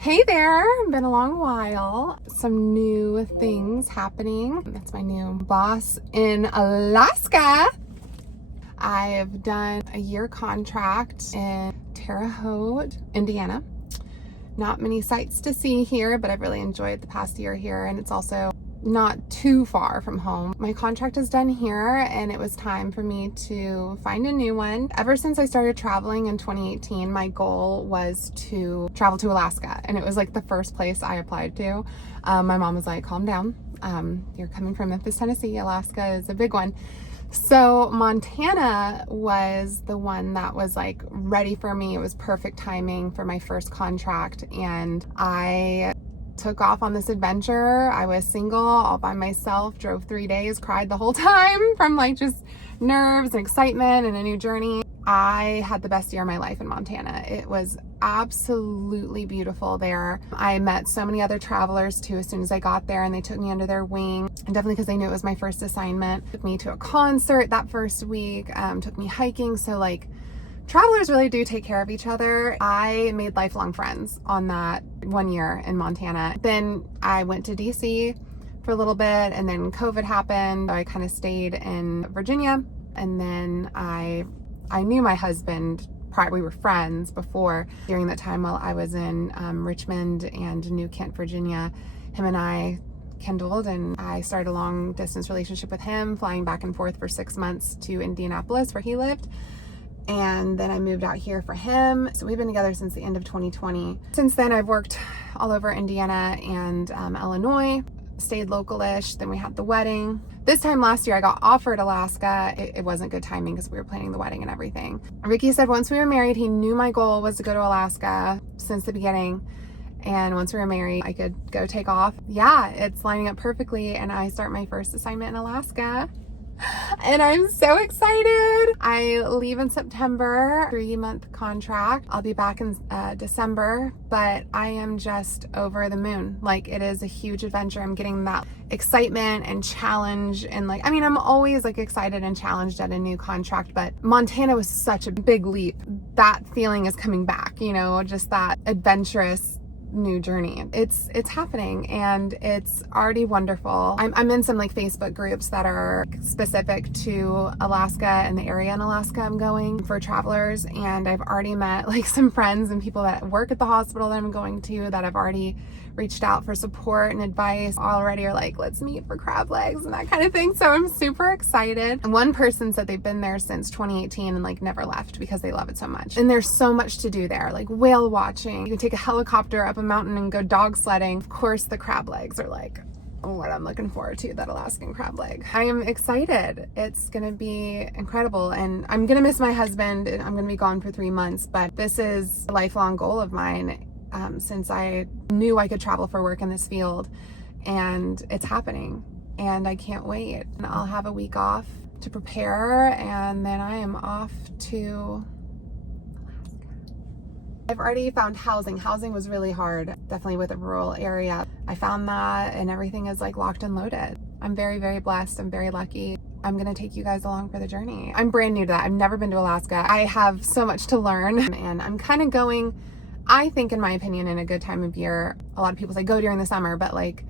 Hey there, been a long while. Some new things happening. That's my new boss in Alaska. I've done a year contract in Terre Haute, Indiana. Not many sights to see here, but I've really enjoyed the past year here, and it's also not too far from home. My contract is done here, and it was time for me to find a new one. Ever since I started traveling in 2018, my goal was to travel to Alaska, and it was like the first place I applied to. My mom was like, calm down. You're coming from Memphis, Tennessee. Alaska is a big one. So Montana was the one that was like ready for me. It was perfect timing for my first contract, and I took off on this adventure. I was single, all by myself, drove 3 days, cried the whole time from like just nerves and excitement and a new journey. I had the best year of my life in Montana. It was absolutely beautiful there. I met so many other travelers too as soon as I got there, and they took me under their wing, and definitely because they knew it was my first assignment. Took me to a concert that first week, took me hiking. So like, travelers really do take care of each other. I made lifelong friends on that 1 year in Montana. Then I went to DC for a little bit, and then COVID happened. I kind of stayed in Virginia, and then I knew my husband. We were friends before. During that time while I was in Richmond and New Kent, Virginia, him and I kindled, and I started a long distance relationship with him, flying back and forth for 6 months to Indianapolis where he lived. And then I moved out here for him. So we've been together since the end of 2020. Since then, I've worked all over Indiana and Illinois, stayed local-ish. Then we had the wedding. This time last year, I got offered Alaska. It wasn't good timing because we were planning the wedding and everything. Ricky said once we were married, he knew my goal was to go to Alaska since the beginning. And once we were married, I could go take off. Yeah, it's lining up perfectly. And I start my first assignment in Alaska. And I'm so excited. I leave in September, 3-month contract. I'll be back in December, but I am just over the moon. Like, it is a huge adventure. I'm getting that excitement and challenge, and like, I mean, I'm always like excited and challenged at a new contract, but Montana was such a big leap. That feeling is coming back, you know, just that adventurous new journey. It's happening, and it's already wonderful. I'm in some like Facebook groups that are specific to Alaska and the area in Alaska I'm going for travelers, and I've already met like some friends and people that work at the hospital that I'm going to that have already reached out for support and advice. Already are like, let's meet for crab legs and that kind of thing. So I'm super excited. And one person said they've been there since 2018 and like never left because they love it so much. And there's so much to do there, like whale watching. You can take a helicopter up a mountain and go dog sledding. Of course, the crab legs are like what I'm looking forward to, that Alaskan crab leg. I am excited. It's gonna be incredible, and I'm gonna miss my husband. I'm gonna be gone for 3 months, but this is a lifelong goal of mine. Since I knew I could travel for work in this field, and it's happening, and I can't wait. And I'll have a week off to prepare, and then I am off to Alaska. I've already found housing. Housing was really hard, definitely with a rural area. I found that, and everything is like locked and loaded. I'm very, very blessed. I'm very lucky. I'm gonna take you guys along for the journey. I'm brand new to that. I've never been to Alaska. I have so much to learn, and I'm kind of going, I think, in my opinion, in a good time of year. A lot of people say go during the summer, but like,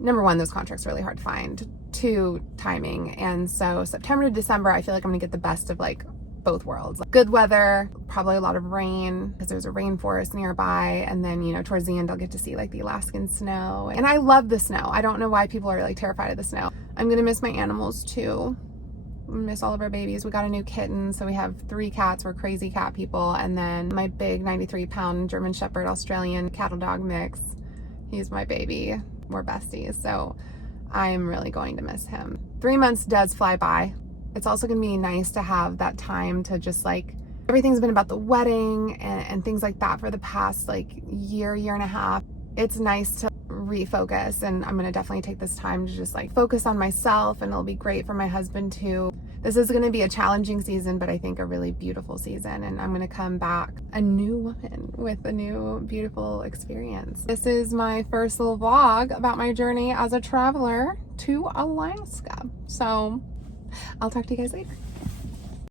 number one, those contracts are really hard to find. 2, timing. And so September to December, I feel like I'm gonna get the best of like both worlds. Like, good weather, probably a lot of rain because there's a rainforest nearby. And then, you know, towards the end, I'll get to see like the Alaskan snow. And I love the snow. I don't know why people are like terrified of the snow. I'm gonna miss my animals too. Miss all of our babies. We got a new kitten, so we have 3 cats. We're crazy cat people. And then my big 93-pound German Shepherd Australian cattle dog mix. He's my baby. We're besties, so I'm really going to miss him. 3 months does fly by. It's also gonna be nice to have that time to just like, everything's been about the wedding and things like that for the past like year and a half. It's nice to refocus, and I'm gonna definitely take this time to just like focus on myself, and it'll be great for my husband too. This is gonna be a challenging season, but I think a really beautiful season, and I'm gonna come back a new woman with a new beautiful experience. This is my first little vlog about my journey as a traveler to Alaska. So I'll talk to you guys later.